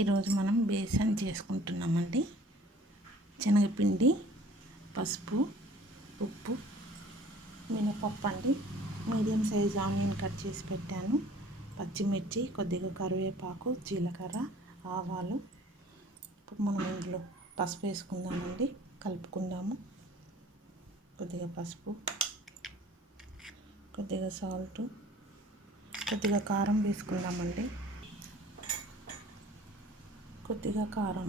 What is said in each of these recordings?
ఈరోజు మనం బేసన్ చేసుకుంటున్నామండి. శనగపిండి, పసుపు, ఉప్పు, మినపప్పు అండి. మీడియం సైజ్ ఆనియన్ కట్ చేసి పెట్టాను. పచ్చిమిర్చి, కొద్దిగా కరివేపాకు, జీలకర్ర, ఆవాలు. ఇప్పుడు మనం ఇందులో పసుపు వేసుకుందామండి. కలుపుకుందాము. కొద్దిగా పసుపు, కొద్దిగా సాల్ట్, కొద్దిగా కారం వేసుకుందామండి. కొద్దిగా కారం.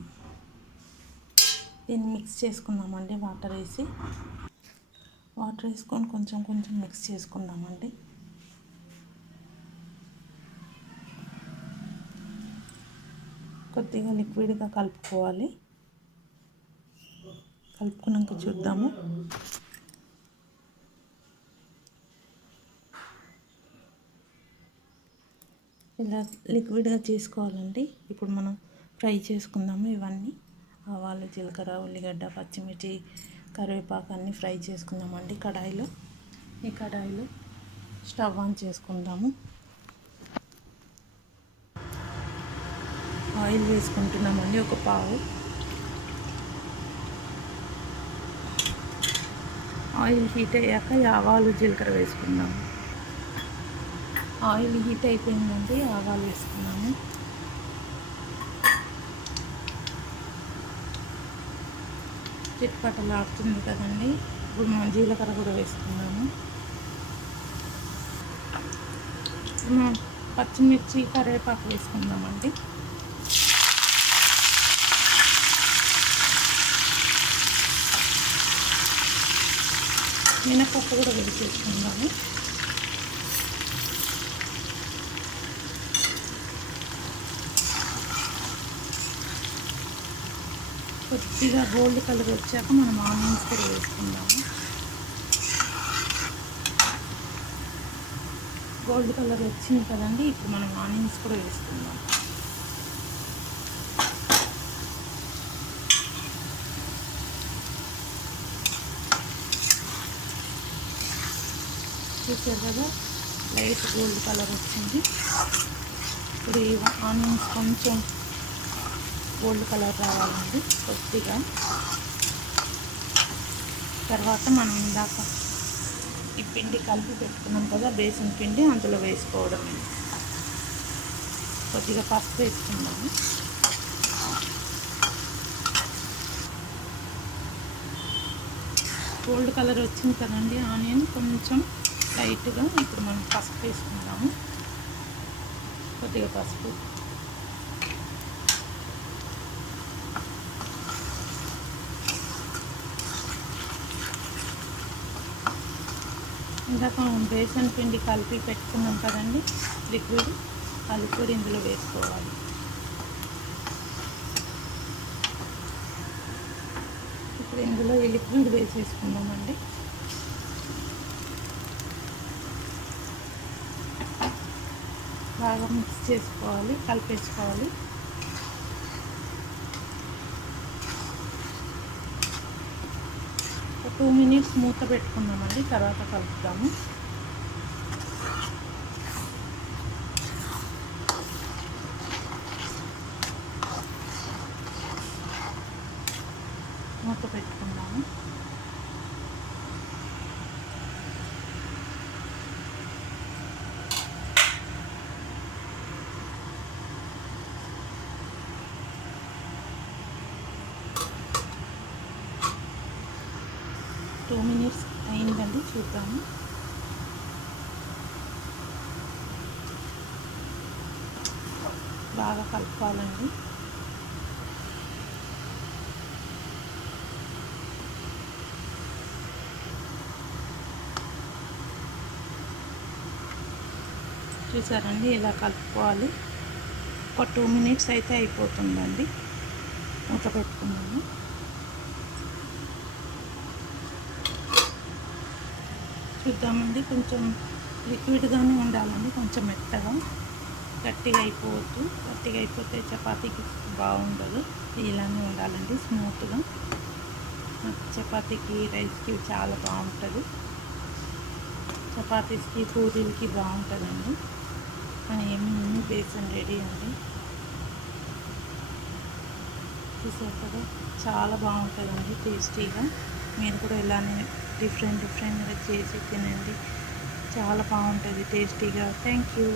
దీన్ని మిక్స్ చేసుకుందామండి. వాటర్ వేసుకొని కొంచెం మిక్స్ చేసుకుందామండి. కొద్దిగా లిక్విడ్గా కలుపుకోవాలి. కలుపుకున్నాక చూద్దాము. ఇలా లిక్విడ్గా చేసుకోవాలండి. ఇప్పుడు మనం ఫ్రై చేసుకుందాము. ఇవన్నీ ఆవాలు, జీలకర్ర, ఉల్లిగడ్డ, పచ్చిమిర్చి, కరివేపాకు అన్నీ ఫ్రై చేసుకుందామండి. ఈ కడాయిలో స్టవ్ ఆన్ చేసుకుందాము. ఆయిల్ వేసుకుంటున్నామండి. ఒక పావు. ఆయిల్ హీట్ అయ్యాక ఆవాలు, జీలకర్ర వేసుకుందాము. ఆయిల్ హీట్ అయిపోయిందండి. ఆవాలు వేసుకున్నాము. చిట్పటలు ఆడుతుంది కదండి. ఇప్పుడు మనం జీలకర్ర కూడా వేసుకున్నాము. పచ్చిమిర్చి, కరివేపాకు వేసుకుందామండి. మినపప్పు కూడా వేసేసుకుందాము. కొద్దిగా గోల్డ్ కలర్ వచ్చాక మనం ఆనియన్స్ కూడా వేసుకుందాము. గోల్డ్ కలర్ వచ్చింది కదండి. ఇప్పుడు మనం ఆనియన్స్ కూడా వేసుకుందాం. చూసారు కదా, లైట్ గోల్డ్ కలర్ వచ్చింది. ఇప్పుడు ఈ ఆనియన్స్ కొంచెం గోల్డ్ కలర్ రావాలండి కొద్దిగా. తర్వాత మనం ఇందాక ఈ పిండి కలిపి పెట్టుకున్నాం కదా, బేసన్ పిండి, అందులో వేసుకోవడం. కొద్దిగా పసుపు వేసుకుందాము. గోల్డ్ కలర్ వచ్చింది కదండి ఆనియన్, కొంచెం లైట్గా. ఇప్పుడు మనం పసుపు వేసుకుందాము. కొద్దిగా పసుపు, ఇందాక మనం బేసన్ పిండి కలిపి పెట్టుకున్నాం కదండి లిక్విడ్, ఆ లిక్విడ్ ఇందులో వేసుకోవాలి. ఇప్పుడు ఇందులో ఈ లిక్విడ్ వేసేసుకుందామండి. బాగా మిక్స్ చేసుకోవాలి, కలిపేసుకోవాలి. ఒక 2 మినిట్స్ మూత పెట్టుకుందామండి. తర్వాత కలుపుతాము. మూత పెట్టుకుందాము. టూ మినిట్స్ అయిందండి. చూద్దాము. బాగా కలుపుకోవాలండి. చూసారండి, ఇలా కలుపుకోవాలి. ఒక 2 మినిట్స్ అయితే అయిపోతుందండి. మూత పెట్టుకున్నాము. చూద్దామండి. కొంచెం లిక్విడ్గానే ఉండాలండి, కొంచెం మెత్తగా. గట్టిగా అయిపోవద్దు. గట్టిగా అయిపోతే చపాతీకి బాగుండదు. ఇలానే ఉండాలండి, స్మూత్గా. చపాతీకి, రైస్కి చాలా బాగుంటుంది. చపాతీస్కి, పూరీలకి బాగుంటుందండి. మన ఏమి బేసన్ రెడీ అండి. చూసారు కదా, చాలా బాగుంటుందండి టేస్టీగా. మీరు కూడా ఇలానే డిఫరెంట్గా చేసి తినండి, చాలా బాగుంటుంది టేస్టీగా. Thank you.